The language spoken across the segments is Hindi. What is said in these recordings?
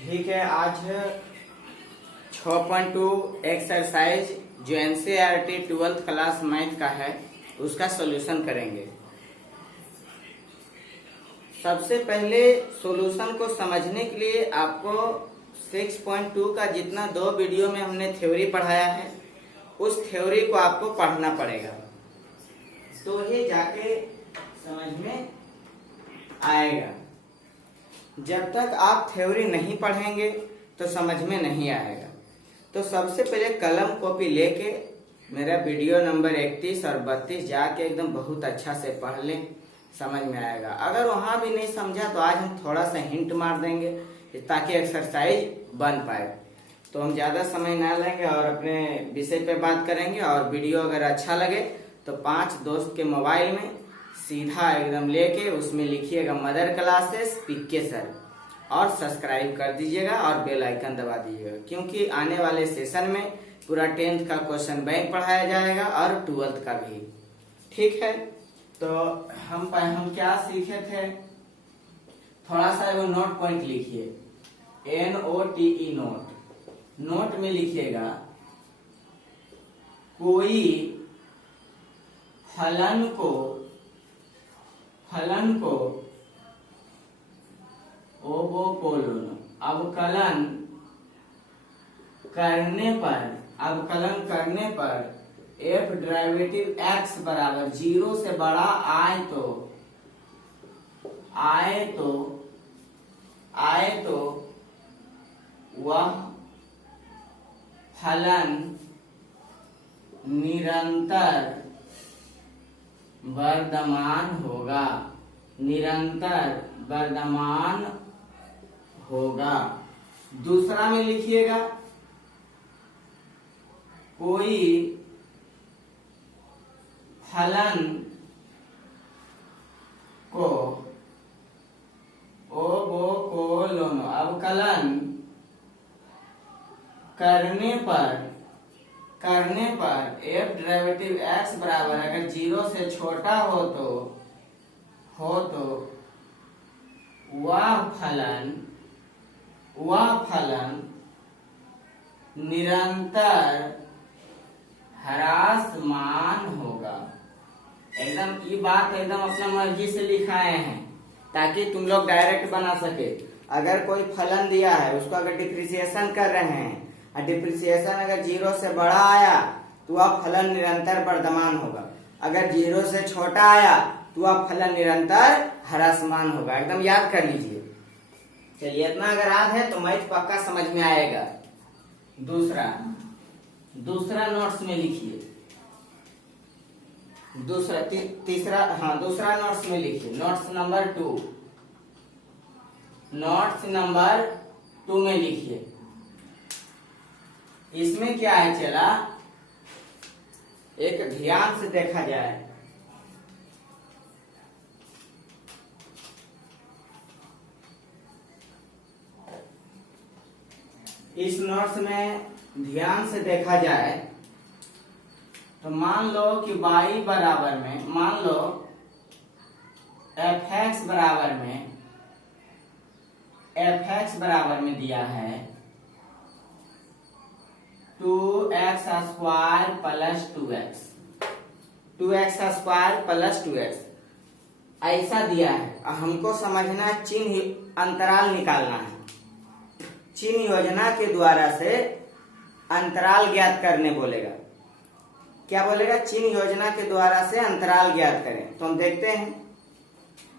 ठीक है, आज 6.2 एक्सरसाइज जो एनसीईआरटी 12th क्लास मैथ का है उसका सॉल्यूशन करेंगे। सबसे पहले सॉल्यूशन को समझने के लिए आपको 6.2 का जितना 2 वीडियो में हमने थ्योरी पढ़ाया है उस थ्योरी को आपको पढ़ना पड़ेगा, तो ही जाके समझ में आएगा। जब तक आप थ्योरी नहीं पढ़ेंगे तो समझ में नहीं आएगा। तो सबसे पहले कलम कॉपी लेके मेरा वीडियो नंबर 31 और 32 जाके एकदम बहुत अच्छा से पढ़ लें, समझ में आएगा। अगर वहां भी नहीं समझा तो आज हम थोड़ा सा हिंट मार देंगे ताकि एक्सरसाइज बन पाए। तो हम ज्यादा समय ना लेंगे और अपने विषय पे बात करेंगे। और वीडियो अगर अच्छा लगे तो 5 दोस्त के मोबाइल में सीधा एकदम लेके उसमें लिखिएगा मदर क्लासेस पीके सर और सब्सक्राइब कर दीजिएगा और बेल आइकन दबा दीजिएगा, क्योंकि आने वाले सेशन में पूरा 10th का क्वेश्चन बैंक पढ़ाया जाएगा और 12th का भी। ठीक है, तो हम क्या सीखे थे, थोड़ा सा वो नोट पॉइंट लिखिए, NOTE नोट में लिखिएगा कोई फलन को अवकलन करने पर f डेरिवेटिव x बराबर 0 से बड़ा आए तो वह फलन निरंतर वर्धमान होगा। दूसरा में लिखिएगा कोई फलन को अवकलन करने पर f डेरिवेटिव x बराबर अगर 0 से छोटा हो तो वह फलन निरंतर ह्रासमान होगा। एकदम ये बात एकदम अपना मर्जी से लिखाए हैं ताकि तुम लोग डायरेक्ट बना सके। अगर कोई फलन दिया है उसको अगर डिप्रिसिएशन कर रहे हैं और डिप्रिसिएशन अगर 0 से बड़ा आया तो वह फलन निरंतर वर्धमान होगा, अगर 0 से छोटा आया तो वह फलन निरंतर ह्रासमान होगा। एकदम याद कर लीजिए। चलिए, इतना अगर याद है तो मैथ पक्का समझ में आएगा। दूसरा नोट्स में लिखिए, दूसरा नोट्स में लिखिए, नोट्स नंबर 2 में लिखिए। इसमें क्या है चला, एक ध्यान से देखा जाए। इस नोट्स में ध्यान से देखा जाए तो मान लो कि y बराबर में, मान लो fx बराबर में दिया है 2x स्क्वायर प्लस 2x ऐसा दिया है। हमको समझना, चिन्ह अंतराल निकालना है। चिन्ह योजना के द्वारा से अंतराल ज्ञात करने बोलेगा। क्या बोलेगा? चिन्ह योजना के द्वारा से अंतराल ज्ञात करें। तो हम देखते हैं।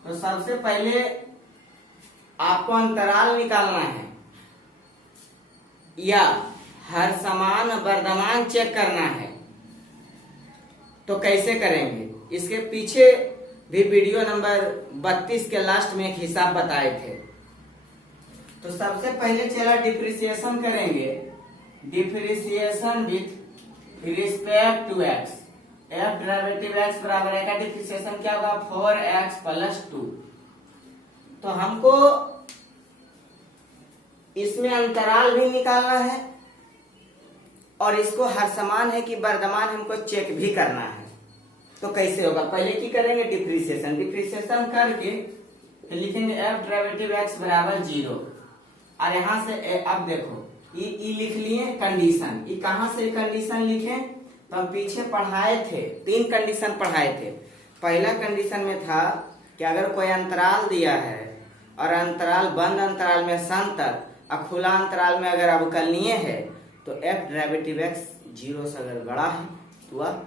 तो सबसे पहले आपको अंतराल निकालना है या हर समान वर्धमान चेक करना है। तो कैसे करेंगे, इसके पीछे भी वीडियो नंबर 32 के लास्ट में एक हिसाब बताए थे। तो सबसे पहले चला डिप्रिसिएशन करेंगे, differentiation with respect to x। f derivative x बराबर है का डिप्रिसिएशन क्या होगा 4x प्लस 2। तो हमको इसमें अंतराल भी निकालना है और इसको हर समान है कि वर्धमान हमको चेक भी करना है। तो कैसे होगा, पहले की करेंगे डिप्रिसिएशन करके फिर लिखेंगे f डेरिवेटिव x बराबर 0। और यहाँ से अब देखो ई लिख लिए कंडीशन। ई कहाँ से कंडीशन लिखे? तो हम पीछे पढ़ाए थे, 3 कंडीशन पढ़ाए थे। पहला कंडीशन में था कि अगर कोई अंतराल दिया है और अंतराल बंद अंतराल में संतत और खुला अंतराल में अगर अवकलनीय है तो एफ डेरिवेटिव एक्स 0 से अगर बड़ा है तो वह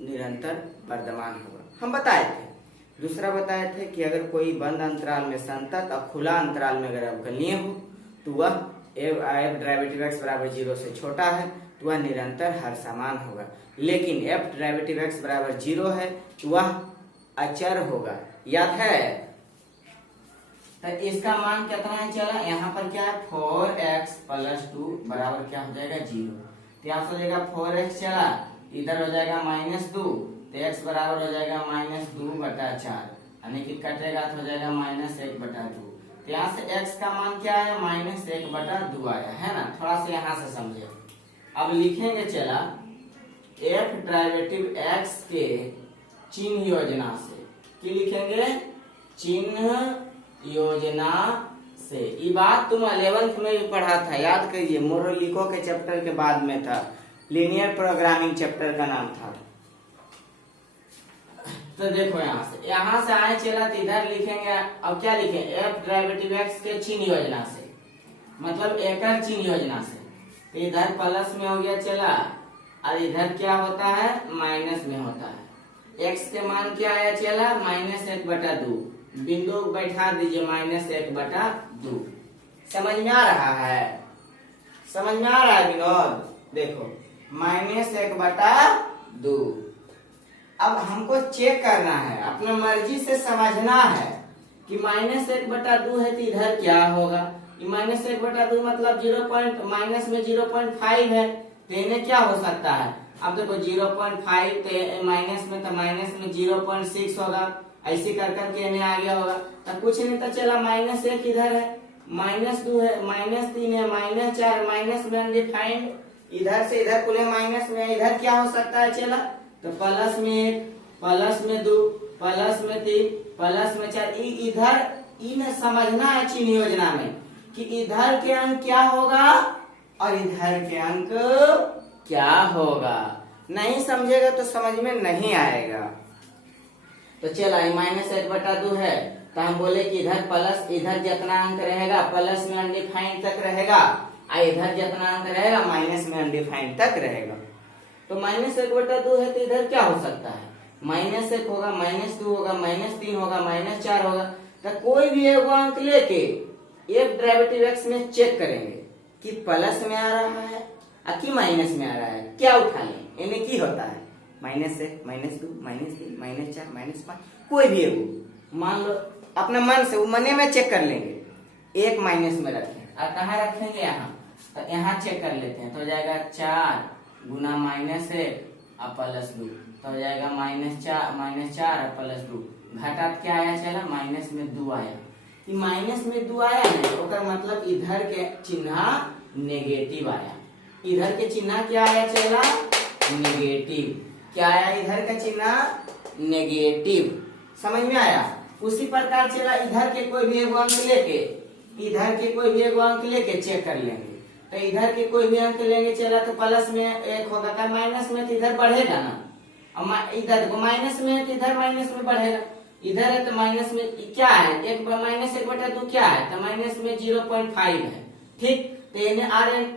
निरंतर वर्धमान होगा, हम बताए थे। दूसरा बताए थे कि अगर कोई बंद अंतराल में संतत और खुला अंतराल में अगर अवकलनीय हो तो वह एफ डेरिवेटिव एक्स बराबर 0 से छोटा है तो वह निरंतर हर समान होगा। लेकिन एफ डेरिवेटिव एक्स बराबर 0 है तो वह अचर होगा, याद है? तो इसका मान कितना है? चला यहाँ पर क्या है 4x + 2 बराबर क्या हो जाएगा 0। तो यहाँ से हो जाएगा 4x, चला इधर हो जाएगा -2 तो x बराबर हो जाएगा -2/4, यानी कि कटेगा तो हो जाएगा -1/2। तो यहाँ से x का मान क्या है? -1/2 आया है ना। थोड़ा सा यहाँ से समझे। अब लिखेंगे चला f डेरिवेटिव x के चिन्ह योजना से। क्या लिखेंगे? चिन्ह योजना से। ये बात तुम 11th में भी पढ़ा था, याद करिए। मोरलिको के चैप्टर के बाद में था, लीनियर प्रोग्रामिंग चैप्टर का नाम था। तो देखो यहाँ से आए चला तो इधर लिखेंगे। अब क्या लिखेंगे? एफ डेरिवेटिव एक्स के चिन्ह योजना से, मतलब एकल चिन्ह योजना से। तो इधर प्लस में हो गया चला, और इधर क्या होता है? माइनस में होता है। एक्स के मान क्या आया चला? -1/2। बिंदु बैठा दीजिए -1/2। समझ में आ रहा है? समझ में आ रहा है विनोद? देखो -1/2। अब हमको चेक करना है, अपने मर्जी से समझना है कि -1/2 है तो इधर क्या होगा। -1/2 मतलब माइनस में 0.5 है तो इन्हें क्या हो सकता है? अब देखो 0.5 तो माइनस में 0.6 होगा। ऐसे कर करके इन्हें आ गया होगा। तो कुछ नहीं तो चला -1 इधर है, -2 है, -3 है, -4, माइनस में अनडिफाइंड। इधर से इधर खुले माइनस में, इधर क्या हो सकता है चला? तो प्लस में 1, प्लस में 2, प्लस में 3, प्लस में 4। इधर इन्हें समझना है चिन्ह योजना में कि इधर के अंक क्या होगा और इधर के अंक क्या होगा। नहीं समझेगा तो समझ में नहीं आएगा। तो चला -1/2 है तो हम बोले कि इधर प्लस, इधर जितना अंक रहेगा प्लस में अनडिफाइंड तक रहेगा, और इधर जितना अंक रहेगा माइनस में अनडिफाइंड तक रहेगा। तो -1/2 है तो इधर क्या हो सकता है? -1 होगा, -2 होगा, -3 होगा, -4 होगा। तो कोई भी एक अंक लेके एक डेरिवेटिव एक्स में चेक करेंगे कि प्लस में आ रहा है कि माइनस में आ रहा है। क्या उठा लें? इन्हें की होता है -1, -2, -3, -4, -5, कोई भी एक मान लो अपने मन से, वो मने में चेक कर लेंगे। एक माइनस में रखें और कहाँ रखेंगे? यहाँ। तो यहाँ चेक कर लेते हैं। तो हो जाएगा 4 गुना -1 और +2 तो हो जाएगा -4 और +2। घटा क्या आया चला? माइनस में 2 आया। माइनस में 2 आया है तो मतलब इधर के चिन्ह नेगेटिव आया। इधर के चिन्ह क्या आया चला? नेगेटिव। क्या आया? इधर का चिन्ह नेगेटिव। समझ में आया? उसी प्रकार चला इधर के कोई भी एक अंक लेके, इधर के कोई भी एक अंक लेके चेक कर लेंगे। तो इधर के कोई भी अंक लेंगे चला तो प्लस में 1 होगा, क्या माइनस में तो इधर बढ़ेगा ना। और इधर देखो माइनस में है तो इधर माइनस में बढ़ेगा। इधर है तो माइनस में क्या है? -1/2 क्या है? तो माइनस में 0.5 है। ठीक, तो इन्हें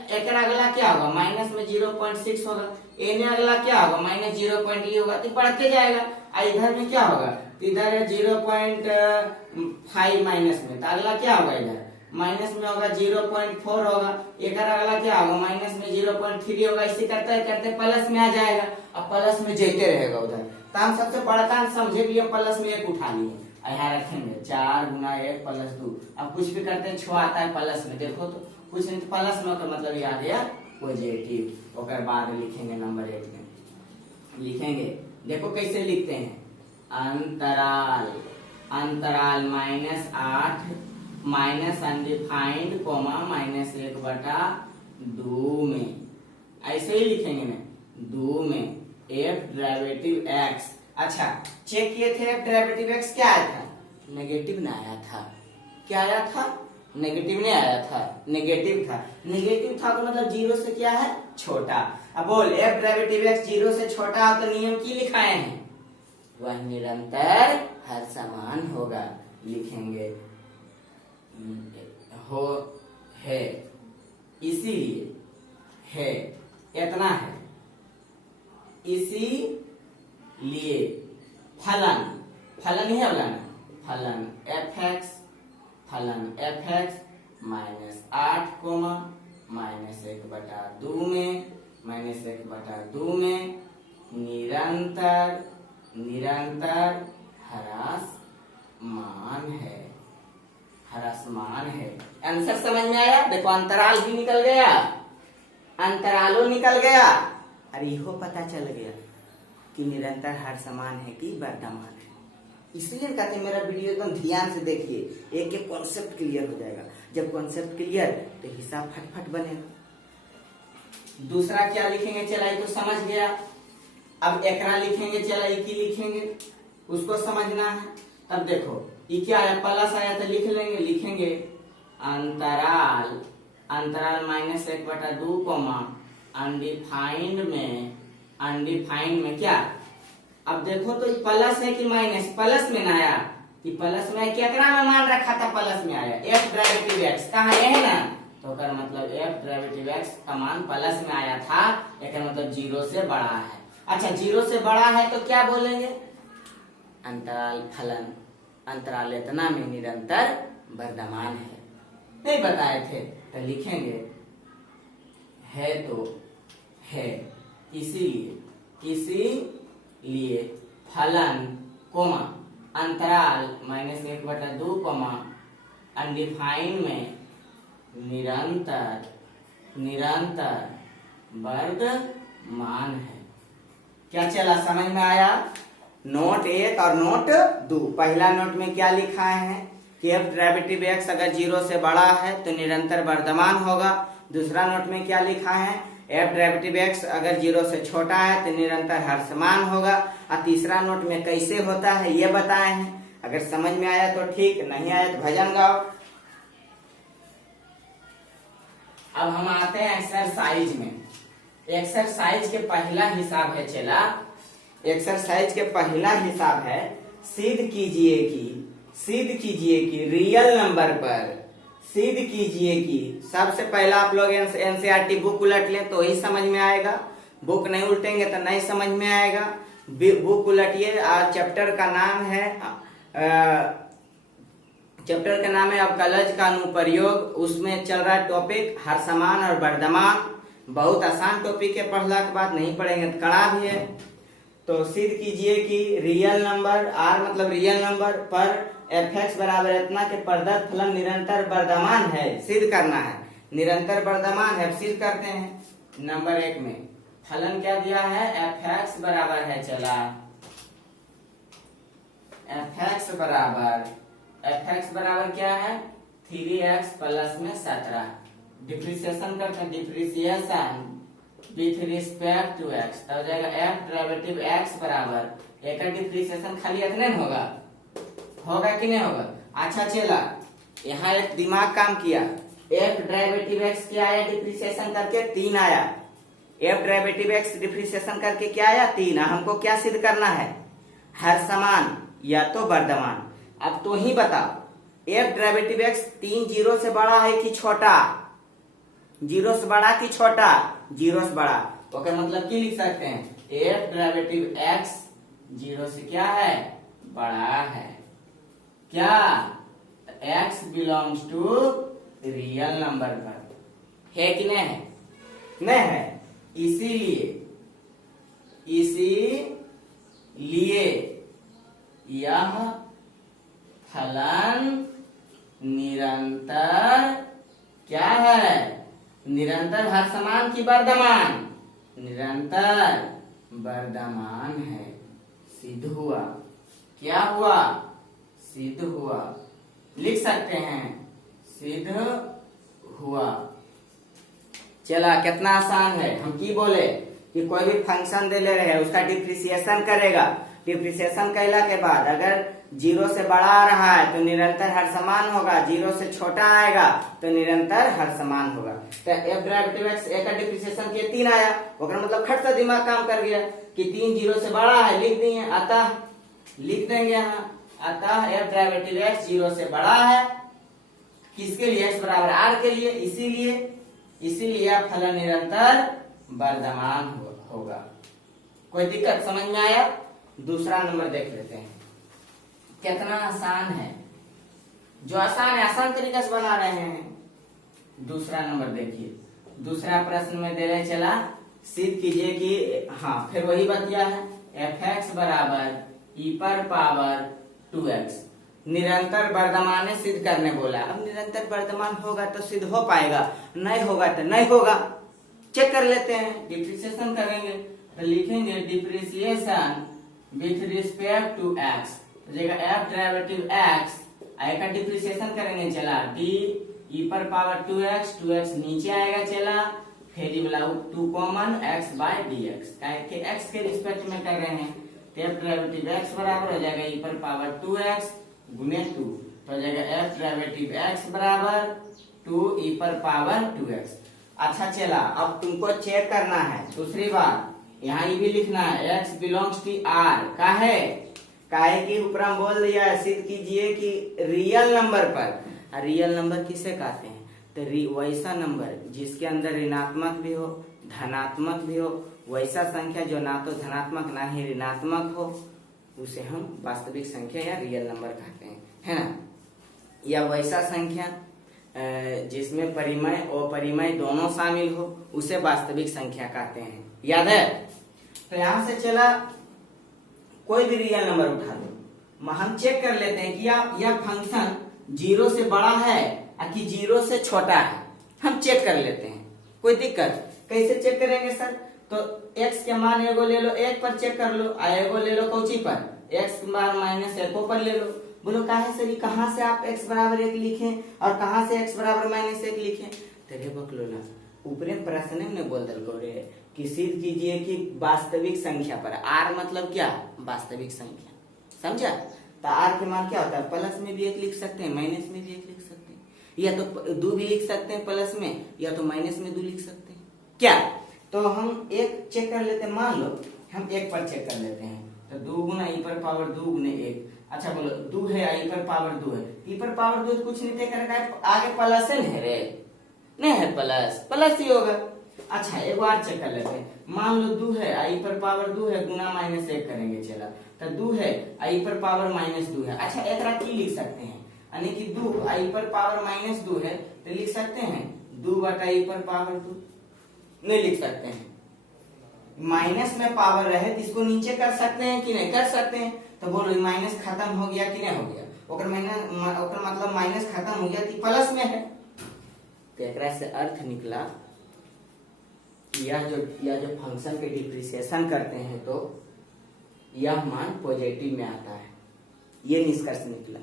एक अगला क्या होगा? माइनस में 0.6 होगा। इन्हें अगला क्या होगा? -0.e होगा। तो बढ़ते जाएगा। और इधर में क्या होगा? तो इधर है 0.5 माइनस में, तो अगला क्या होगा? इधर माइनस में होगा 0.4 होगा। एक अगला क्या होगा? माइनस में 0.3 होगा। इसी करते करते प्लस में आ जाएगा। अब प्लस में जेते रहेगा उधर। तो हम सबसे बड़ा काम समझे कि हम प्लस में 1 उठा लिए, यहाँ रखेंगे 4 गुना 1 + 2। अब कुछ भी करते हैं 6 आता है प्लस में, देखो तो कुछ नहीं तो प्लस में का मतलब आ गया पॉजिटिव। और बाद लिखेंगे नंबर 1 में लिखेंगे। देखो कैसे लिखते हैं? अंतराल -8 माइनस अनडिफाइंड कोमा -1/2 में, ऐसे ही लिखेंगे ना। 2 में एफ डेरिवेटिव एक्स। अच्छा, चेक किए थे एफ डेरिवेटिव एक्स क्या आया था? नेगेटिव ना आया था। क्या आया था? नेगेटिव नहीं आया था, नेगेटिव था। नेगेटिव था तो मतलब जीरो से क्या है, छोटा। अब बोल एफ डेरिवेटिव एक्स जीरो से छोटा हो तो नियम की लिखाए हैं, वह निरंतर हर समान होगा। लिखेंगे हो है, इसीलिए है, इतना है, इसीलिए फलन, फलन ही है बोला ना, फलन एफ एक्स, फलन F x minus 8 comma minus 1/2 में, माइनस 1/2 में निरंतर, निरंतर ह्रासमान है, ह्रासमान है। आंसर समझ में आया? देखो अंतराल भी निकल गया, अंतरालो निकल गया, और यहो पता चल गया कि निरंतर ह्रासमान है कि वर्धमान है। इसलिए कहते हैं मेरा वीडियो एकदम ध्यान से देखिए, एक एक कॉन्सेप्ट क्लियर हो जाएगा। जब कॉन्सेप्ट क्लियर तो हिसाब फटफट बनेगा। दूसरा क्या लिखेंगे, चला तो समझ गया। अब एकरा लिखेंगे, चला इकी लिखेंगे, उसको समझना है। तब देखो ये क्या आया, प्लस आया तो लिख लेंगे, लिखेंगे अंतराल, अंतराल माइनस 1/2 कोमा अनडिफाइंड में, अनडिफाइंड में क्या। अब देखो तो प्लस है कि माइनस, प्लस में ना आया कि प्लस में, केकरा में मान रखा था प्लस में आया, एफ डेरिवेटिव एक्स कहाँ है ना, तो कर मतलब एफ डेरिवेटिव एक्स का मान प्लस में आया था, एक मतलब जीरो से बड़ा है। अच्छा जीरो से बड़ा है तो क्या बोलेंगे, अंतराल फलन, अंतराल इतना में निरंतर वर्धमान है। नहीं बताए थे तो लिखेंगे है तो है, इसीलिए, इसीलिए फलन कोमा अंतराल माइनस 1/2 कोमा अनडिफाइंड में निरंतर, निरंतर वर्धमान है। क्या चला, समझ में आया? नोट 1 और नोट 2। पहला नोट में क्या लिखा है कि एफ डेरिवेटिव एक्स अगर जीरो से बड़ा है तो निरंतर वर्धमान होगा। दूसरा नोट में क्या लिखा है, एफ डेरिवेटिव एक्स अगर जीरो से छोटा है तो निरंतर ह्रासमान होगा। और तीसरा नोट में कैसे होता है ये बताए हैं। अगर समझ में आया तो ठीक, नहीं आया तो भजन गाओ। अब हम आते हैं एक्सरसाइज में। एक्सरसाइज के पहला हिसाब है, चला एक्सरसाइज के पहला हिसाब है, सिद्ध कीजिए कि, सिद्ध कीजिए कि रियल नंबर पर, सिद्ध कीजिए कि, सबसे पहला आप लोग एनसीईआरटी बुक उलट लें तो ही समझ में आएगा, बुक नहीं उल्टेंगे तो नहीं समझ में आएगा। बुक उलटिए। आज चैप्टर का नाम है, चैप्टर का नाम है अवकलज का अनुप्रयोग। उसमें चल रहा है टॉपिक ह्रासमान और वर्धमान। बहुत आसान टॉपिक है, पढ़ला के बाद नहीं पढ़ेंगे तो कड़ा भी है। तो सिद्ध कीजिए कि रियल नंबर, आर मतलब रियल नंबर पर एफ एक्स बराबर इतना के प्रदत्त फलन निरंतर वर्धमान है। सिद्ध करना है, निरंतर वर्धमान है, सिद्ध करते हैं। नंबर 1 में फलन क्या दिया है, एफ एक्स बराबर है, चला एफ एक्स बराबर क्या है, 3x प्लस में 17। डिफ्रेंशिएशन करते हैं, differentiation with respect to x, तब जाएगा एफ डेरिवेटिव x बराबर, एक डिफ्रेंशिएशन खाली इतने होगा, होगा कि नहीं होगा। अच्छा चला, यहाँ एक दिमाग काम किया, एफ डेरिवेटिव x क्या आया, डिफ्रेंशिएशन करके 3 आया। एफ डेरिवेटिव x डिफ्रेंशिएशन करके क्या आया, 3। हमको क्या सिद्ध करना है, ह्रासमान या तो वर्धमान। अब तो ही बताओ, एफ डेरिवेटिव x 3 जीरो से बड़ा है कि छोटा, जीरो से बड़ा कि छोटा, जीरो से बड़ा। ओके मतलब की लिख सकते हैं, एफ डेरिवेटिव x जीरो से क्या है, बड़ा है। क्या, x belongs to real number पर है कि नहीं है, नहीं है। इसीलिए, इसीलिए यह फलन निरंतर क्या है, निरंतर ह्रासमान की वर्धमान, निरंतर वर्धमान है। सिद्ध हुआ, क्या हुआ, सिद्ध हुआ, लिख सकते हैं सिद्ध हुआ। चला कितना आसान है। हम की बोले कि कोई भी फंक्शन दे ले रहे हैं, उसका डिफ्रेंशिएशन करेगा डिप्रिसिएशन कैला के बाद अगर 0 से बड़ा आ रहा है तो निरंतर हर समान होगा, 0 से छोटा आएगा तो निरंतर हर समान होगा। तो एफ डेरिवेटिव एक्स ए का डिप्रिसिएशन के 3 आया, ओकर मतलब खट से दिमाग काम कर गया कि 3 0 से बड़ा है, लिख दिए, अतः लिख देंगे यहाँ, अतः एफ डेरिवेटिव एक्स 0 से बड़ा है, किसके लिए, x बराबर r के लिए, इसीलिए यह फलन निरंतर वर्धमान होगा। कोई दिक्कत समझ में आया? दूसरा नंबर देख लेते हैं, कितना आसान है, जो आसान है आसान तरीका से बना रहे हैं। दूसरा नंबर देखिए, दूसरा प्रश्न में दे रहे चला, सिद्ध कीजिए कि हाँ फिर वही बतिया है, एफ एक्स बराबर ई पर पावर 2x निरंतर वर्धमान सिद्ध करने बोला। अब निरंतर वर्धमान होगा तो सिद्ध हो पाएगा, नहीं होगा तो नहीं होगा। चेक कर लेते हैं, डिप्रिसिएशन करेंगे तो लिखेंगे differentiation with respect to X, तो जगह एफ डेरिवेटिव एक्स का डिप्रिसिएशन करेंगे, चला डी ई पर पावर 2x नीचे आएगा, चला फिर ये वाला 2 कॉमन x बाय dx, के x के रिस्पेक्ट में कर रहे हैं तो एफ डेरिवेटिव x बराबर हो जाएगा ई पर पावर 2x गुने 2, तो हो जाएगा एफ डेरिवेटिव x बराबर 2 ई पर पावर 2x। अच्छा चला, अब तुमको चेक करना है दूसरी बात, यहाँ ये भी लिखना है x बिलोंग्स टू r, काहे कि ऊपर हम बोल दिया है, सिद्ध कीजिए कि रियल नंबर पर, रियल नंबर किसे कहते हैं, तो वैसा नंबर जिसके अंदर ऋणात्मक भी हो धनात्मक भी हो, वैसा संख्या जो ना तो धनात्मक ना ही ऋणात्मक हो, उसे हम वास्तविक संख्या या रियल नंबर कहते हैं, है ना। या वैसा संख्या जिसमें परिमेय और परिमेय दोनों शामिल हो, उसे वास्तविक संख्या कहते हैं, याद है। तो यहां से चला, कोई भी रियल नंबर उठा लो, हम चेक कर लेते हैं कि यह फंक्शन 0 से बड़ा है कि 0 से छोटा है, हम चेक कर लेते हैं। कोई दिक्कत? कैसे चेक करेंगे सर? तो x के मान एगो ले लो, 1 पर चेक कर लो, एगो ले लो कौची पर, x के मान माइनस 1 पर ले लो। बोलो काहे सर, कहाँ से आप x बराबर 1 लिखें और कहाँ से x बराबर माइनस 1 लिखें? तेरे बकलो ना, ऊपरे प्रश्न में बोल दल रे कि सिद्ध कीजिए कि वास्तविक संख्या पर, r मतलब क्या, वास्तविक संख्या, समझा। तो r के मान क्या होता है, प्लस में भी 1 लिख सकते हैं, माइनस में भी 1 लिख सकते हैं, या तो 2 भी लिख सकते हैं प्लस में, या तो माइनस में 2 लिख सकते हैं, क्या। तो हम 1 चेक कर लेते हैं, मान लो हम 1 पर चेक कर लेते हैं, तो 2 गुना ई पर पावर 2 गुने 1, अच्छा बोलो 2 है, ई पर पावर 2 है, ई पर पावर 2 कुछ नहीं थे करना है, आगे प्लस है रे, नहीं है प्लस ही होगा। अच्छा एक बार चेक कर लेते हैं, मान लो 2 है, आई पर पावर 2 है, गुना माइनस 1 करेंगे, चला तो 2 है, आई पर पावर माइनस 2 है। अच्छा एक रात की लिख सकते हैं, यानी कि 2 आई पर पावर माइनस 2 है तो लिख सकते हैं 2 बटा आई पर पावर 2, नहीं लिख सकते हैं। माइनस में पावर रहे तो इसको नीचे कर सकते हैं कि नहीं कर सकते हैं, तो बोलो माइनस खत्म हो गया कि नहीं हो गया, ओकर मतलब माइनस खत्म हो गया कि प्लस में है। तो एक से अर्थ निकला यह जो फंक्शन के डिप्रिसिएशन करते हैं तो यह मान पॉजिटिव में आता है, ये निष्कर्ष निकला।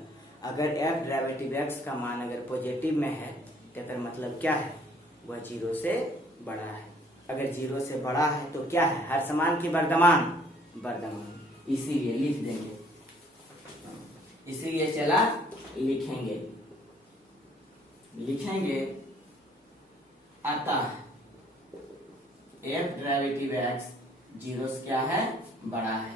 अगर एफ डेरिवेटिव एक्स का मान अगर पॉजिटिव में है तो फिर मतलब क्या है, वह 0 से बड़ा है। अगर 0 से बड़ा है तो क्या है, हर समान की वर्धमान, इसीलिए लिख देंगे, इसीलिए चला लिखेंगे अतः एफ डेरिवेटिव एक्स 0 से क्या है, बड़ा है,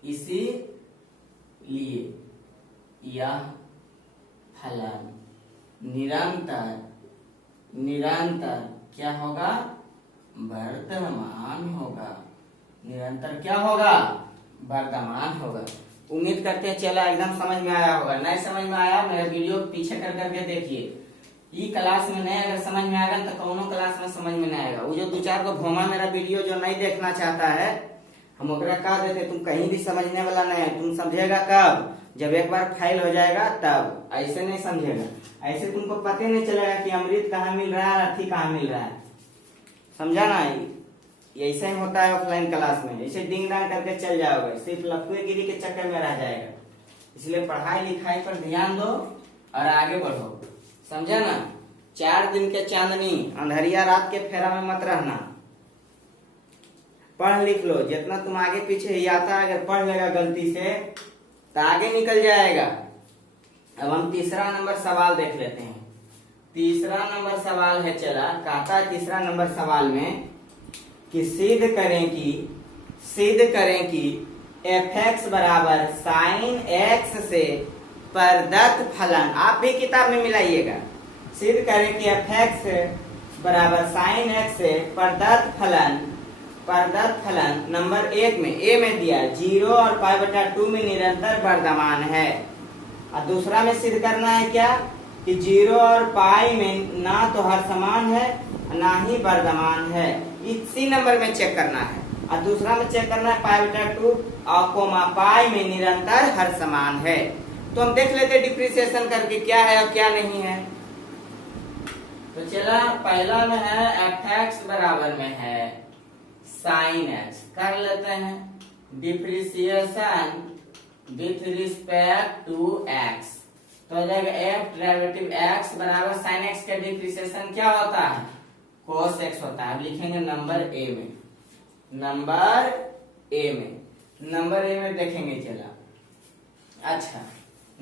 इसीलिए यह फलन निरंतर क्या होगा, वर्धमान होगा, निरंतर क्या होगा, वर्धमान होगा। उम्मीद करते हैं चला एकदम समझ में आया होगा, नहीं समझ में आया मेरा वीडियो पीछे कर करके देखिए, ई क्लास में नहीं अगर समझ में आएगा तो कौनो क्लास में समझ में नहीं आएगा। वो जो 2-4 को भोमा मेरा वीडियो जो नहीं देखना चाहता है, हम ओकरा कह देते तुम कहीं भी समझने वाला नहीं है, तुम समझेगा कब, जब एक बार फाइल हो जाएगा तब, ऐसे नहीं समझेगा, ऐसे तुमको पता नहीं चलेगा कि अमृत कहाँ मिल रहा है, अर्थी कहाँ मिल रहा है, समझा ना। ऐसा ही होता है ऑफलाइन क्लास में, ऐसे डिंग डांग करके चल जाओगे, सिर्फ लफुएगिरी के चक्कर में रह जाएगा। इसलिए पढ़ाई लिखाई पर ध्यान दो और आगे बढ़ो, समझा ना। 4 दिन के चांदनी, अंधरिया रात के फेरा में मत रहना। पढ़ लिख लो, जितना तुम आगे पीछे ही आता है, अगर पढ़ लेगा गलती से तो आगे निकल जाएगा। अब हम तीसरा नंबर सवाल देख लेते हैं। तीसरा नंबर सवाल है, चला कहता है तीसरा नंबर सवाल में कि सिद्ध करें कि f(x) बराबर sin x से प्रदत्त फलन, आप भी किताब में मिलाइएगा, सिद्ध करें कि f(x) बराबर sin x से प्रदत्त फलन नंबर 1 में ए में दिया 0 और π/2 में निरंतर वर्धमान है। और दूसरा में सिद्ध करना है क्या कि 0 और पाई में ना तो हर समान है ना ही वर्धमान है। इसी नंबर में चेक करना है। और दूसरा में चेक करना है π/2 और कोमा पाई में निरंतर हर समान है। तो हम देख लेते डिफ्रेंशिएशन करके क्या है और क्या नहीं है। तो चला पहला में है f(x) बराबर में है sin x, कर लेते हैं differentiation with respect to x। तो हो जाएगा f डेरिवेटिव x बराबर sin x का डिफ्रेंशिएशन क्या होता है, cos x होता है। लिखेंगे नंबर ए में, नंबर ए में देखेंगे। चला अच्छा,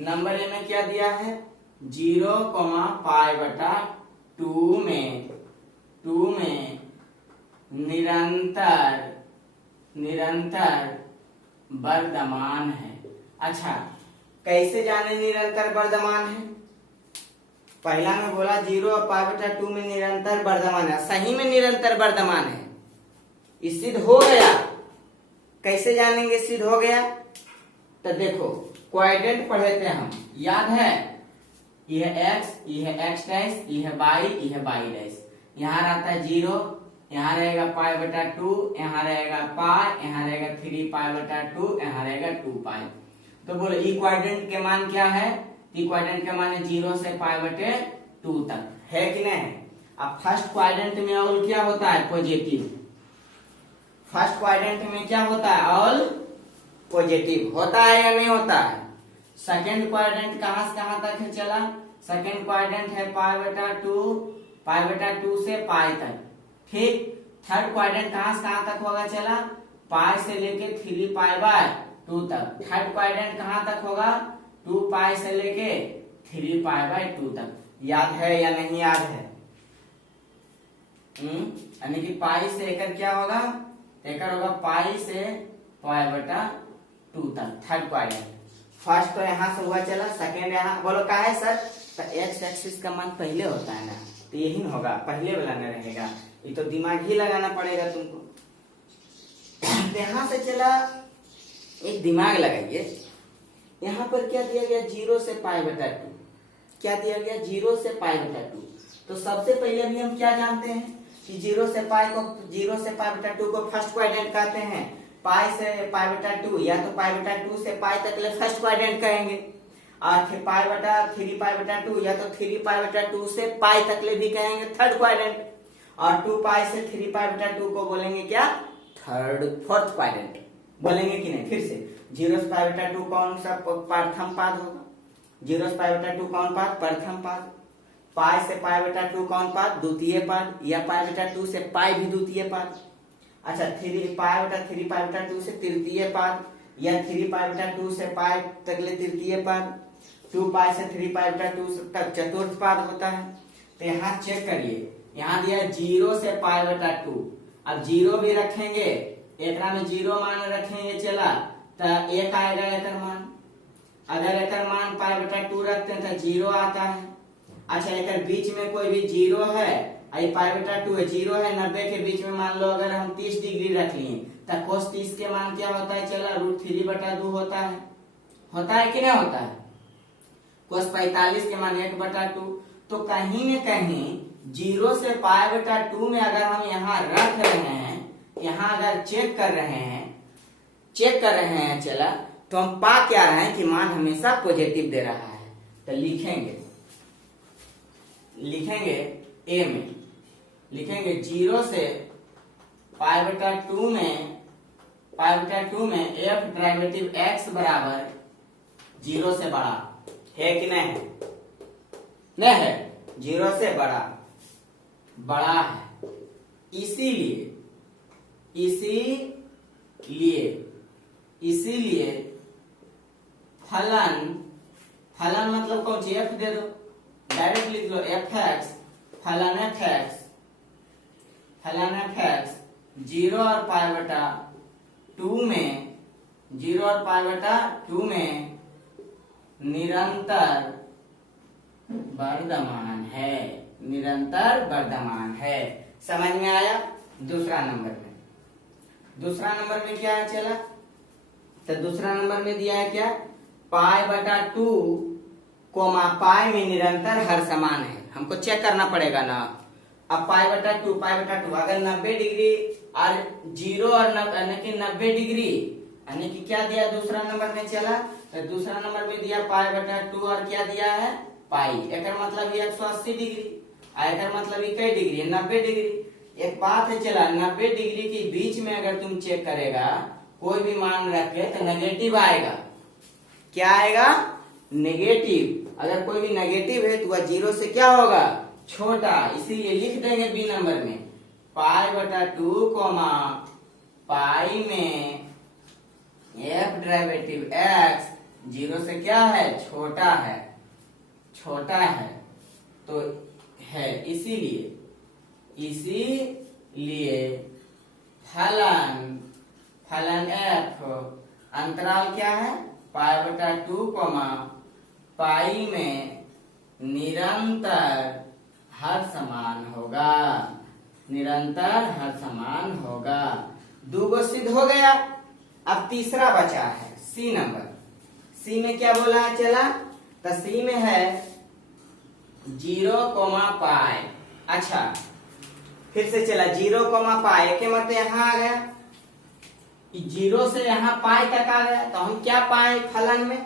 नंबर ए में क्या दिया है 0, π/2 में निरंतर वर्धमान है। अच्छा, कैसे जाने निरंतर वर्धमान है? पहला में बोला 0 और π/2 में निरंतर वर्धमान है, सही में निरंतर वर्धमान है, ये सिद्ध हो गया। कैसे जानेंगे सिद्ध हो गया? तो देखो क्वाड्रेंट पढ़े थे हम, याद है, यह x, यह x डैश, यह y, यह y डैश। यहाँ रहता है 0, यहाँ रहेगा π/2, यहाँ रहेगा पाई, यहाँ रहेगा 3 π/2, यहाँ रहेगा 2 पाई। तो बोलो ई क्वाड्रेंट के मान क्या है? ई क्वाड्रेंट के मान है 0 से π/2 तक, है कि नहीं? अब फर्स्ट क्वाड्रेंट में ऑल क्या होता है? पॉजिटिव। फर्स्ट क्वाड्रेंट में क्या होता है? ऑल पॉजिटिव होता है या नहीं होता है? सेकेंड क्वाड्रेंट कहां से कहां तक है? चला सेकेंड क्वाड्रेंट है π/2 से पाई तक, ठीक। थर्ड क्वाड्रेंट कहां से कहां तक होगा? चला पाई से लेके 3 π/2 तक। थर्ड क्वाड्रेंट कहां तक होगा? 2 पाई से लेके 3 π/2 तक। याद है या नहीं याद है? यानी कि पाई से एकर क्या होगा? एकर होगा पाई से π/2 तक, थर्ड क्वाड्रेंट। फर्स्ट तो यहाँ से हुआ, चला सेकेंड यहाँ, बोलो क्या है सर? तो एक्स एक्सिस का मान पहले होता है ना, तो यही होगा, पहले वाला न रहेगा। ये तो दिमाग ही लगाना पड़ेगा तुमको। यहाँ से चला एक दिमाग लगाइए, यहाँ पर क्या दिया गया? 0 से π/2। क्या दिया गया? 0 से π/2। तो सबसे पहले भी हम क्या जानते हैं कि 0 से π/2 को फर्स्ट क्वाड्रेंट कहते हैं। पाई से π/2 या तो π/2 से पाई तक ले फर्स्ट क्वाड्रेंट कहेंगे, और 3 π/2 या तो 3 π/2 से पाई तक ले भी कहेंगे थर्ड क्वाड्रेंट, और 2 पाई से 3 π/2 को बोलेंगे क्या? फोर्थ क्वाड्रेंट बोलेंगे कि नहीं? फिर से 0 से π/2 कौन सा प्रथम पाद होगा? 0 से π/2 कौन पाद? प्रथम पाद। पाई से π/2 कौन पाद? द्वितीय पाद, या π/2 से पाई भी द्वितीय पाद। अच्छा, 3 π/2 से तृतीय पाद, या 3 π/2 से पाई तक ले तृतीय पाद, 2 पाई से 3 π/2 तक चतुर्थ पाद होता है। तो यहाँ चेक करिए, यहाँ दिया 0 से π/2। अब 0 भी रखेंगे, एक में 0 मान रखेंगे, चला तो 1 आएगा एकर मान। अगर एकर मान π/2 रखते हैं तो 0 आता है। अच्छा, एकर बीच में कोई भी 0 है, π/2 है, 0 है, 90 के बीच में मान लो अगर हम 30 डिग्री रख लिए तो cos 30 के मान क्या होता है? चला √3/2 होता है। होता है कि नहीं होता है? cos 45 के मान 1/2। तो कहीं न कहीं 0 से π/2 में अगर हम यहाँ रख रहे हैं, यहाँ अगर चेक कर रहे हैं चला, तो हम पा क्या रहे हैं कि मान हमेशा पॉजिटिव दे रहा है। तो लिखेंगे ए में, लिखेंगे 0 से π/2 में f डेरिवेटिव x बराबर 0 से बड़ा है कि नहीं है? नहीं है। जीरो से बड़ा बड़ा है। इसीलिए इसीलिए इसीलिए फलन फलन मतलब कौन सी एफ दे दो, डायरेक्ट लिख लो एफ एक्स फलन एफ एक्स जीरो और पाई बटा टू में निरंतर वर्धमान है। समझ में आया? दूसरा नंबर में क्या है चला, तो दूसरा नंबर में दिया है क्या, पाई बटा टू कोमा पाई में निरंतर हर समान है। हमको चेक करना पड़ेगा ना। अब पाई बटा टू अगर 90 डिग्री और जीरो और 90 डिग्री यानी कि क्या दिया दूसरा नंबर में चला, तो दूसरा नंबर में दिया पाई बटा टू और क्या दिया है पाई। एक मतलब 180 डिग्री और एक मतलब कई डिग्री है 90 डिग्री। एक बात है चला 90 डिग्री के बीच में अगर तुम चेक करेगा कोई भी मान रख के तो नेगेटिव आएगा। क्या आएगा? नेगेटिव। अगर कोई भी नेगेटिव है तो वह जीरो से क्या होगा, छोटा। इसीलिए लिख देंगे बी नंबर में पाई बटा टू कोमा पाई में एफ डेरिवेटिव एक्स जीरो से क्या है, छोटा है तो है। इसीलिए फलन एफ अंतराल क्या है, पाई बटा टू कोमा पाई में निरंतर हर समान होगा। दूगो सिद्ध हो गया। अब तीसरा बचा है सी नंबर। सी में क्या बोला है चला, तो सी में है जीरो कोमा पाई। अच्छा फिर से चला जीरो कोमा पाई के मतलब यहाँ आ गया, जीरो से यहाँ पाई तक आ गया। तो हम क्या पाए फलन में,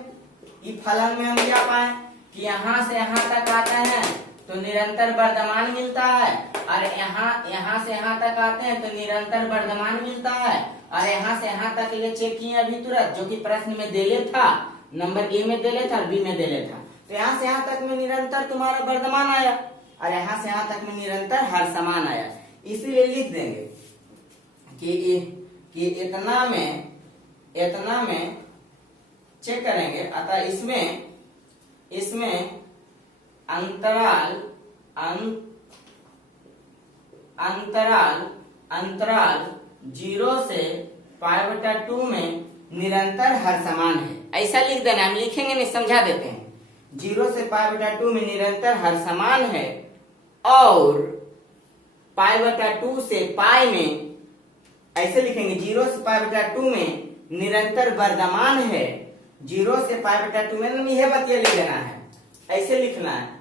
फलन में हम क्या पाए कि यहाँ से यहाँ तक आता है तो निरंतर वर्धमान मिलता है, और यहाँ से यहाँ तक आते हैं तो निरंतर वर्धमान मिलता है। और यहाँ से यहाँ तक ये चेक किए अभी तुरंत, जो कि प्रश्न में देले था, नंबर ए में देले था, बी में देले था। तो यहाँ से यहाँ तक में निरंतर तुम्हारा वर्धमान आया और यहाँ से यहाँ तक में निरंतर हर समान आया। इसीलिए लिख देंगे कि इतना में चेक करेंगे। अतः इसमें अंतराल जीरो से पाई बटा टू में निरंतर हर समान है। ऐसा लिख देना, हम लिखेंगे नहीं, समझा देते हैं। जीरो से पाई बटा टू में निरंतर हर समान है और पाई बटा टू से पाई में, ऐसे लिखेंगे जीरो से पाई बटा टू में निरंतर वर्धमान है। जीरो से पाई बटा टू में यह बतिया लिख देना है, ऐसे लिखना है।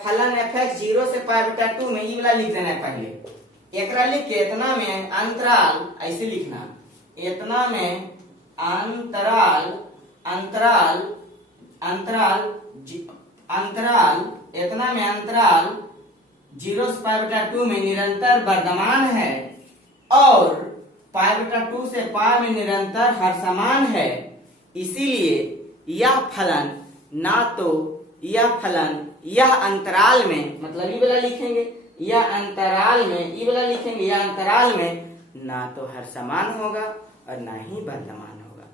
फलन एफ एक्स जीरो से पाई बटा टू में ये वाला लिख देना है पहले। एकरा लिख के इतना में अंतराल, ऐसे लिखना, इतना में अंतराल जीरो से पाई बटा टू में निरंतर वर्धमान है और पाई बटा टू से पाई में निरंतर हर समान है। इसीलिए यह फलन यह अंतराल में, मतलब ये वाला लिखेंगे, यह अंतराल में ना तो हर समान होगा और ना ही वर्धमान होगा।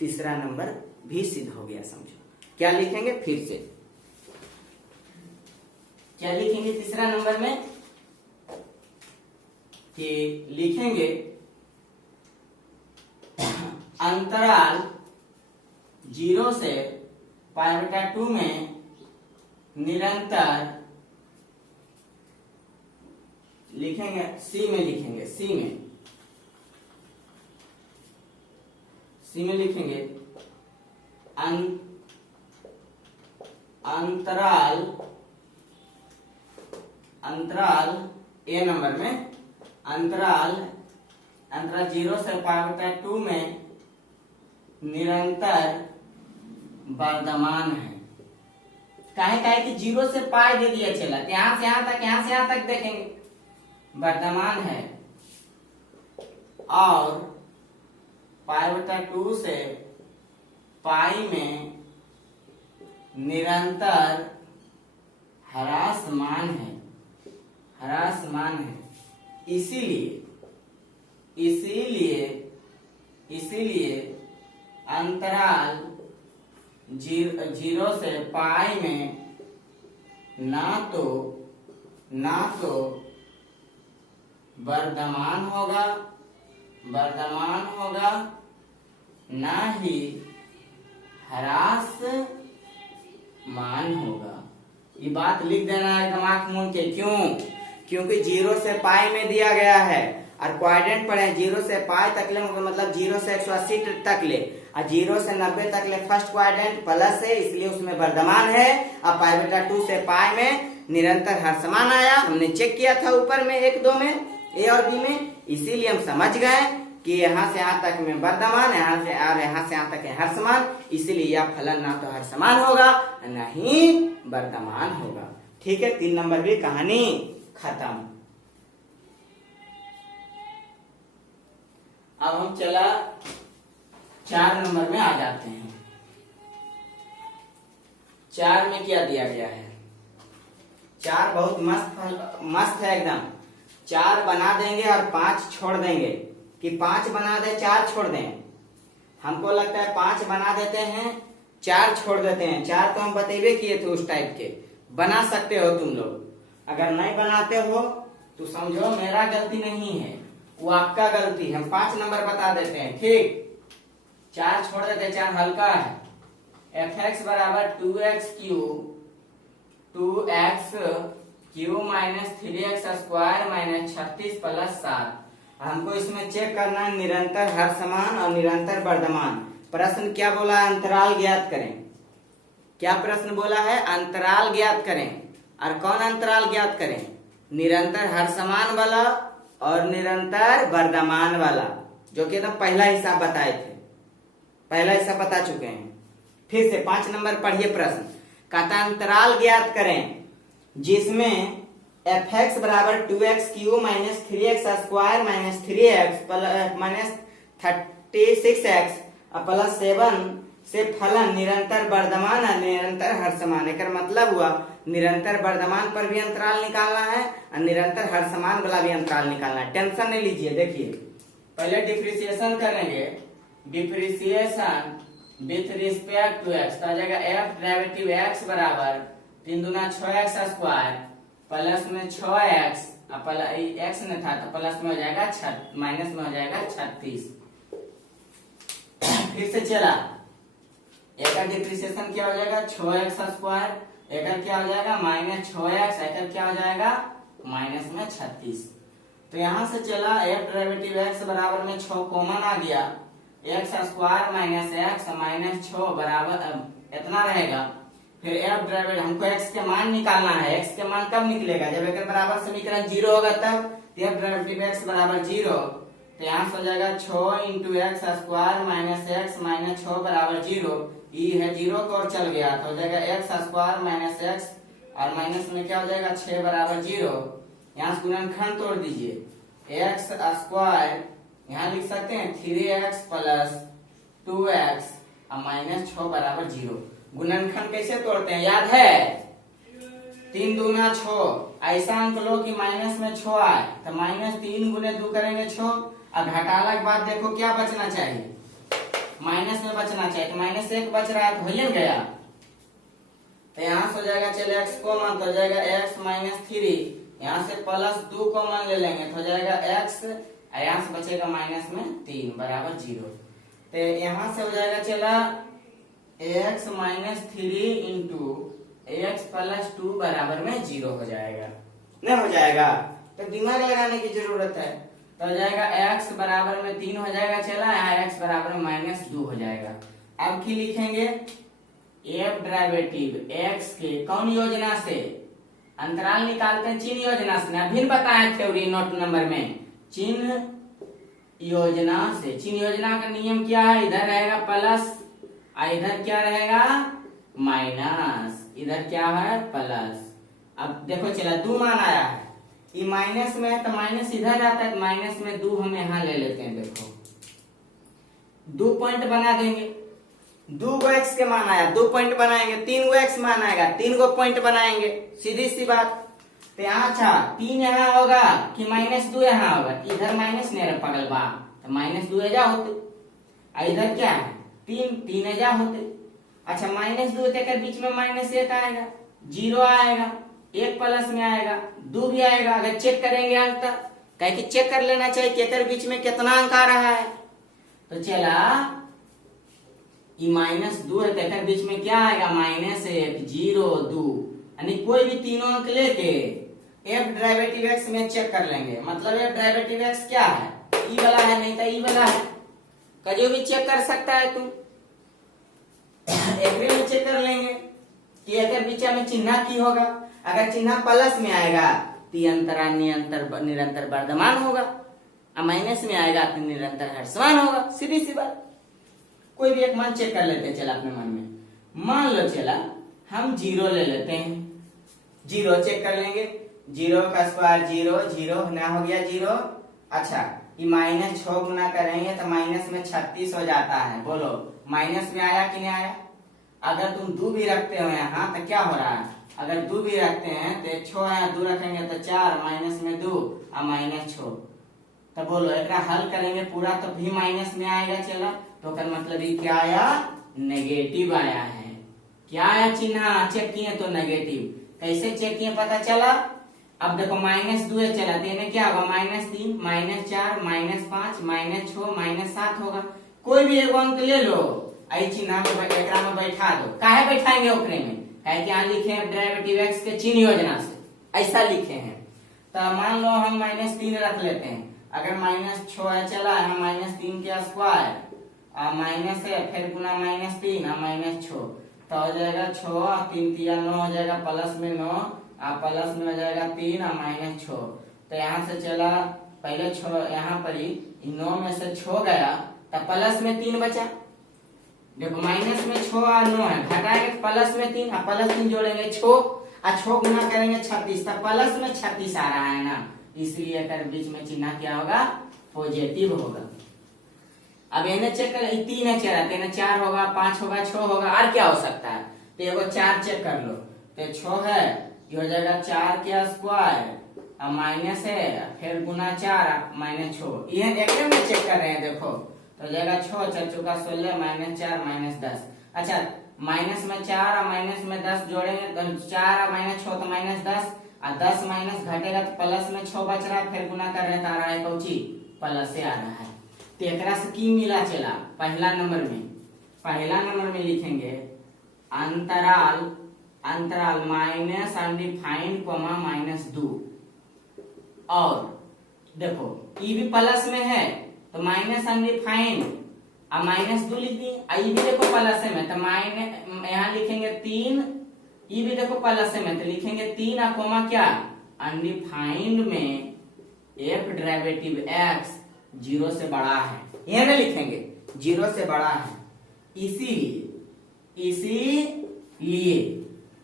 तीसरा नंबर भी सिद्ध हो गया। समझो क्या लिखेंगे, फिर से क्या लिखेंगे तीसरा नंबर में, कि लिखेंगे अंतराल जीरो से पाई बटा टू में निरंतर, लिखेंगे सी में लिखेंगे अंतराल ए नंबर में अंतराल जीरो से पाई बटा टू में निरंतर वर्धमान है। काहे कि जीरो से पाई दे दिया चला, यहाँ से यहाँ तक देखेंगे वर्धमान है और पाई बटा टू से पाई में निरंतर ह्रासमान है, ह्रासमान है। इसीलिए अंतराल 0 से पाई में ना तो वर्धमान होगा ना ही ह्रासमान होगा। ये बात लिख देना है दिमाग मूल के। क्यों? क्योंकि 0 से पाई में दिया गया है और क्वाड्रेंट पढ़े 0 से पाई तक ले, मतलब 0 से 180 तक ले और 0 से 90 तक ले फर्स्ट क्वाड्रेंट प्लस है, इसलिए उसमें वर्धमान है। अब पाई बटा 2 से पाई में निरंतर ह्रासमान आया, हमने चेक किया था ऊपर में 1, 2 में ए और बी में, इसीलिए हम समझ गए कि यहाँ से यहाँ तक में वर्धमान, यहाँ से यहाँ तक है ह्रासमान, इसीलिए यह फलन ना तो ह्रासमान होगा ना ही वर्धमान होगा। ठीक है, 3 नंबर भी कहानी खत्म। अब हम चला 4 नंबर में आ जाते हैं। 4 में क्या दिया गया है? 4 बहुत मस्त है एकदम। 4 बना देंगे और 5 छोड़ देंगे कि 5 बना दे 4 छोड़ दें। हमको लगता है 5 बना देते हैं 4 छोड़ देते हैं। 4 तो हम बतेबे किए थे उस टाइप के। बना सकते हो तुम लोग, अगर नहीं बनाते हो तो समझो मेरा गलती नहीं है, वो आपका गलती है। हम 5 नंबर बता देते हैं। ठीक, 4 छोड़ देते हैं, 4 हल्का है। fx बराबर 2x cube minus 3x square minus 36 plus 7। हमको इसमें चेक करना है निरंतर ह्रासमान और निरंतर वर्धमान। प्रश्न क्या बोला है? अंतराल ज्ञात करें। क्या प्रश्न बोला है? अंतराल ज्ञात करें। और कौन अंतराल ज्ञात करें? निरंतर ह्रासमान वाला और निरंतर वर्धमान वाला, जो कि एकदम पहला हिसाब बताए थे, पहला हिसाब बता चुके हैं। फिर से 5 नंबर पढ़िए प्रश्न। कहता अंतराल ज्ञात करें जिसमें fx बराबर 2x cube minus 3x square minus 3x minus 36x plus 7 से फलन निरंतर वर्धमान और निरंतर ह्रासमान। एक मतलब हुआ निरंतर वर्धमान पर भी अंतराल निकालना है और निरंतर ह्रासमान वाला भी अंतराल निकालना है। टेंशन नहीं लीजिए। देखिए पहले डिफ्रेंशिएशन करेंगे। Differentiation with respect to x, तो आ जाएगा f डेरिवेटिव x बराबर 3 दूना 6x स्क्वायर प्लस में 6x, x में था तो प्लस में हो जाएगा माइनस में हो जाएगा 36। फिर से चला, एक का डिफ्रेंशिएशन क्या हो जाएगा 6x स्क्वायर, एक क्या हो जाएगा माइनस 6x, एक क्या हो जाएगा माइनस में 36। तो यहां से चला f डेरिवेटिव x बराबर में 6 कॉमन आ गया, x square minus x minus 6 बराबर इतना रहेगा। फिर f डेरिवेटिव हमको x के मान निकालना है। x के मान कब निकलेगा? जब एक बराबर समीकरण 0 होगा तब। f डेरिवेटिव x बराबर 0, तो यहाँ से हो जाएगा 6 into x square minus x minus 6 बराबर 0। ई है 0 को और चल गया तो हो जाएगा एक्स स्क्वायर माइनस एक्स और माइनस में क्या हो जाएगा 6 बराबर 0। यहाँ से गुणनखंड तोड़ दीजिए। एक्स स्क्वायर यहाँ लिख सकते हैं 3x प्लस 2x और माइनस 6 बराबर 0। गुणनखंड कैसे तोड़ते हैं याद है? 3 दूना 6, ऐसा अंक लो कि माइनस में 6 आए तो माइनस 3 गुने 2 करेंगे 6। अब घटाला के बाद देखो क्या बचना चाहिए, माइनस में बचना चाहिए, तो माइनस 1 बच रहा है तो हो गया। तो यहाँ से हो जाएगा चलो x कॉमन तो हो जाएगा x माइनस 3, यहाँ से प्लस 2 कॉमन ले लेंगे तो हो जाएगा x, यहाँ से बचेगा माइनस में 3 बराबर 0। तो यहाँ से हो जाएगा चला x minus 3 into x plus 2 बराबर में 0 हो जाएगा। नहीं हो जाएगा तो दिमाग लगाने की जरूरत है। तो हो जाएगा x बराबर में 3 हो जाएगा, चला यहाँ x बराबर में माइनस 2 हो जाएगा। अब की लिखेंगे f डेरिवेटिव x के कौन योजना से? अंतराल निकालते हैं चिन्ह योजना से। अभी बताया थ्योरी नोट नंबर में, चिन्ह योजना से। चिन्ह योजना का नियम क्या है? इधर रहेगा प्लस और इधर क्या रहेगा माइनस, इधर क्या है प्लस। अब देखो चला 2 मान आया है, ये माइनस में है तो माइनस इधर आता है तो माइनस में 2 हम यहाँ ले लेते हैं। देखो 2 पॉइंट बना देंगे, दो गो एक्स के मान आया, 2 पॉइंट बनाएंगे, 3 गो एक्स मान आएगा, 3 गो पॉइंट बनाएंगे, सीधी सी बात। तो यहाँ अच्छा 3 यहाँ होगा कि -2 यहाँ होगा, इधर माइनस नहीं रहा पगल बा, तो -2 एजा होते, इधर क्या है 3 एजा होते। अच्छा -2 तक बीच में -1 आएगा, 0 आएगा, 1 प्लस में आएगा, 2 भी आएगा। अगर चेक करेंगे अंक तक, कह कि चेक कर लेना चाहिए कि एकर बीच में कितना अंक आ रहा है। तो चला -2 है, तो बीच में क्या आएगा -1 0 2, यानी कोई भी तीनों अंक लेके f डेरिवेटिव x में चेक कर लेंगे। मतलब f डेरिवेटिव x क्या है, ई वाला है, नहीं तो ई वाला है, कभी भी चेक कर सकता है तू। एक में चेक कर लेंगे कि अगर बीच में चिन्ह की होगा, अगर चिन्ह प्लस में आएगा तो अंतरा निरंतर वर्धमान होगा, और माइनस में आएगा तो निरंतर ह्रासमान होगा, सीधी सी बात। कोई भी एक मान चेक कर लेते हैं, चला अपने मन में मान लो, चला हम 0 ले लेते हैं, 0 चेक कर लेंगे, 0 का स्क्वायर 0 0 ना हो गया 0। अच्छा ये -6 गुना करेंगे तो माइनस में 36 हो जाता है, बोलो माइनस में आया कि नहीं आया। अगर तुम 2 भी रखते हो यहाँ तो क्या हो रहा है, अगर 2 भी रखते हैं तो 6 है, 2 रखेंगे तो 4, माइनस में 2 और -6, तो बोलो एक हल करेंगे पूरा तो भी माइनस में आएगा। चला तो कर मतलब ये क्या आया, नेगेटिव आया है। क्या आया चिन्ह, चेक किए तो नेगेटिव। कैसे चेक किए पता चला, अब देखो -2 है, चला देने क्या होगा -3 -4 -5 -6 -7 होगा। कोई भी एक अंक ले लो, आई चिन्ह में बैठा दो। काहे बैठाएंगे ओकरे में, है कि यहाँ लिखे हैं डेरिवेटिव x के चिन्ह योजना से, ऐसा लिखे हैं। तो मान लो हम -3 रख लेते हैं, अगर -6 है, चला हम -3 के स्क्वायर माइनस है, फिर गुना -3 और -6, तो हो जाएगा 6 3 3 9 हो जाएगा, प्लस में 9 और प्लस में हो जाएगा 3 और -6। तो यहाँ से चला पहले 6 यहाँ पर ही 9 में से 6 गया तो प्लस में 3 बचा। देखो माइनस में 6 और 9 है, घटाएंगे प्लस में 3 और प्लस 3 जोड़ेंगे 6 और 6 गुना करेंगे 36, तो प्लस में 36 आ रहा है ना, इसलिए अगर बीच में चिन्ह क्या होगा, पॉजिटिव होगा। अब इन्हें चेक कर, 3 है, चला 3 4 होगा, 5 होगा, 6 होगा, और क्या हो सकता है। तो एगो 4 चेक कर लो, तो 6 है, ये हो जाएगा 4 के स्क्वायर और माइनस है, फिर गुना 4 -6, ये एक में चेक कर रहे हैं। देखो तो हो जाएगा 6 4 चौका 16 -4 -10। अच्छा माइनस में 4 और माइनस में 10 जोड़ेंगे तो 4 और -6 तो -10 और 10 माइनस घटेगा तो प्लस में 6 बच रहा है, फिर गुना कर रहे हैं तो आ रहा है कौची, प्लस से आ रहा है। तो एकरा से की मिला, चला पहला नंबर में लिखेंगे अंतराल माइनस अनडिफाइंड कोमा -2, और देखो ई भी प्लस में है तो माइनस अनडिफाइंड और -2 लिख दिए, ई भी देखो प्लस में तो माइनस यहाँ लिखेंगे 3, ई भी देखो प्लस में तो लिखेंगे 3 और कोमा क्या अनडिफाइंड में f डेरिवेटिव x 0 से बड़ा है, यह में लिखेंगे 0 से बड़ा है।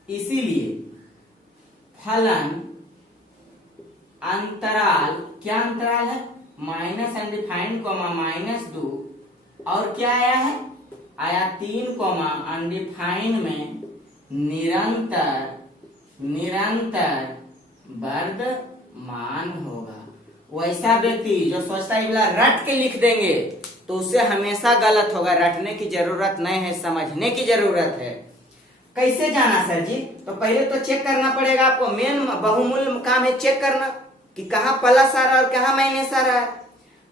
इसीलिए फलन अंतराल, क्या अंतराल है, माइनस अनडिफाइंड कोमा -2, और क्या आया है, आया 3 कोमा अनडिफाइंड में निरंतर वर्धमान होगा। वैसा व्यक्ति जो सोचता है वाला रट के लिख देंगे तो उससे हमेशा गलत होगा। रटने की जरूरत नहीं है, समझने की जरूरत है। कैसे जाना सर जी, तो पहले तो चेक करना पड़ेगा आपको, मेन बहुमूल्य काम है चेक करना कि कहाँ प्लस आ रहा है और कहाँ माइनस आ रहा है।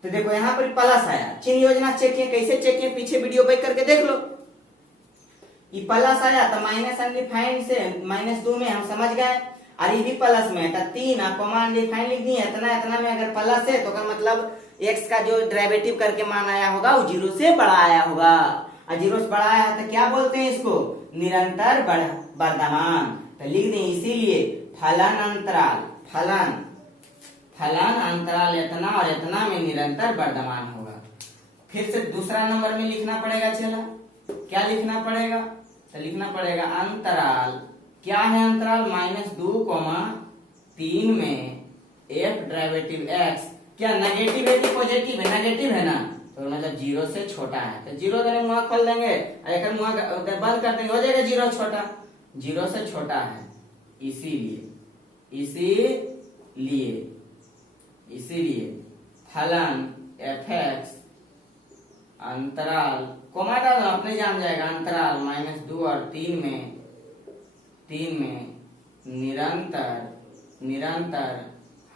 तो देखो यहाँ पर प्लस आया, चिन्ह योजना चेक किए, कैसे चेक किए पीछे वीडियो बैक करके देख लो। ये प्लस आया तो माइनस अनडिफाइंड से -2 में हम समझ गए, और ये भी प्लस में है तो 3 कोमा अनडिफाइंड लिख दिए, इतना में अगर प्लस है तो का मतलब x का जो डेरिवेटिव करके मान आया होगा वो 0 से बड़ा आया होगा, और 0 से बड़ा आया तो क्या बोलते हैं इसको, निरंतर वर्धमान। तो लिख दें इसीलिए फलन अंतराल इतना और इतना में निरंतर वर्धमान होगा। फिर से दूसरा नंबर में लिखना पड़ेगा, चला क्या लिखना पड़ेगा, तो लिखना पड़ेगा अंतराल, क्या है अंतराल, -2, 3 में f डेरिवेटिव x क्या नेगेटिव है कि पॉजिटिव है, नेगेटिव है ना, तो मतलब 0 से छोटा है, तो 0 देने मुँह खोल देंगे और एक मुँह बंद कर देंगे, हो जाएगा 0 छोटा, 0 से छोटा है, इसीलिए फलन fx अंतराल कोमा डालो अपने जान जाएगा, अंतराल -2 और 3 में निरंतर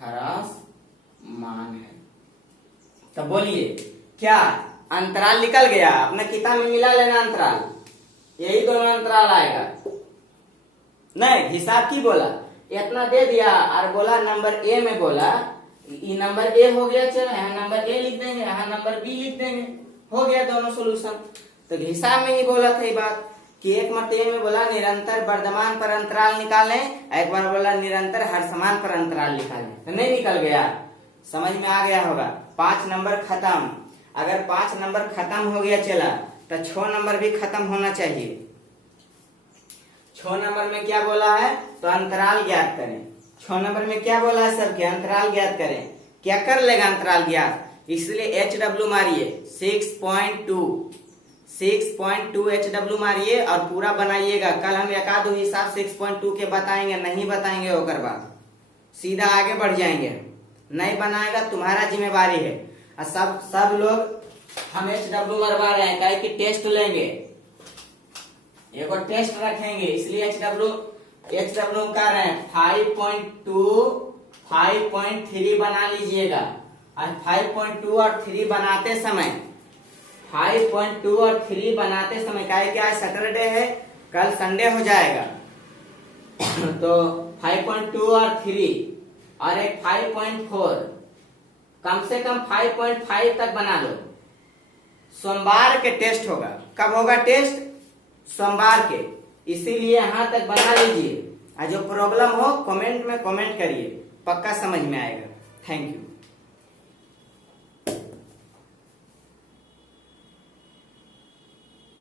ह्रासमान है। तो बोलिए क्या अंतराल निकल गया? अपने किताब में मिला लेना अंतराल, यही दोनों अंतराल आएगा। नहीं हिसाब की बोला, इतना दे दिया और बोला नंबर ए में बोला ये नंबर ए हो गया, चलो यहाँ नंबर ए लिख देंगे, यहाँ नंबर बी लिख देंगे, हो गया दोनों सोल्यूशन। तो हिसाब में ही बोला था ये बात कि एक मरतबे में बोला निरंतर वर्धमान पर अंतराल निकालें, एक बार बोला निरंतर ह्रासमान पर अंतराल निकालें, तो नहीं निकल गया, समझ में आ गया होगा। 5 नंबर खत्म, अगर 5 नंबर खत्म हो गया चला तो 6 नंबर भी खत्म होना चाहिए। 6 नंबर में क्या बोला है? तो अंतराल ज्ञात करें। 6 नंबर में क्या बोला है सबके? अंतराल ज्ञात करें। क्या कर लेगा अंतराल ज्ञात? इसलिए HW मारिए 6.2 HW मारिए और पूरा बनाइएगा। कल हम एक आध हिसाब 6.2 के बताएंगे, नहीं बताएंगे होकर बाद सीधा आगे बढ़ जाएंगे। नहीं बनाएगा तुम्हारा जिम्मेवारी है। और सब लोग हम HW मरवा रहे हैं, काहे कि टेस्ट लेंगे, एक और टेस्ट रखेंगे, इसलिए HW कर रहे हैं। 5.3 बना लीजिएगा। और 5.2 और 3 बनाते समय 5.2 और 3 बनाते समय काहे कि आज सैटरडे है, कल संडे हो जाएगा तो 5.2 और 3 और एक 5.4, कम से कम 5.5 तक बना लो। सोमवार के टेस्ट होगा। कब होगा टेस्ट? सोमवार के, इसीलिए यहाँ तक बना लीजिए। और जो प्रॉब्लम हो कमेंट में कमेंट करिए, पक्का समझ में आएगा। Thank you.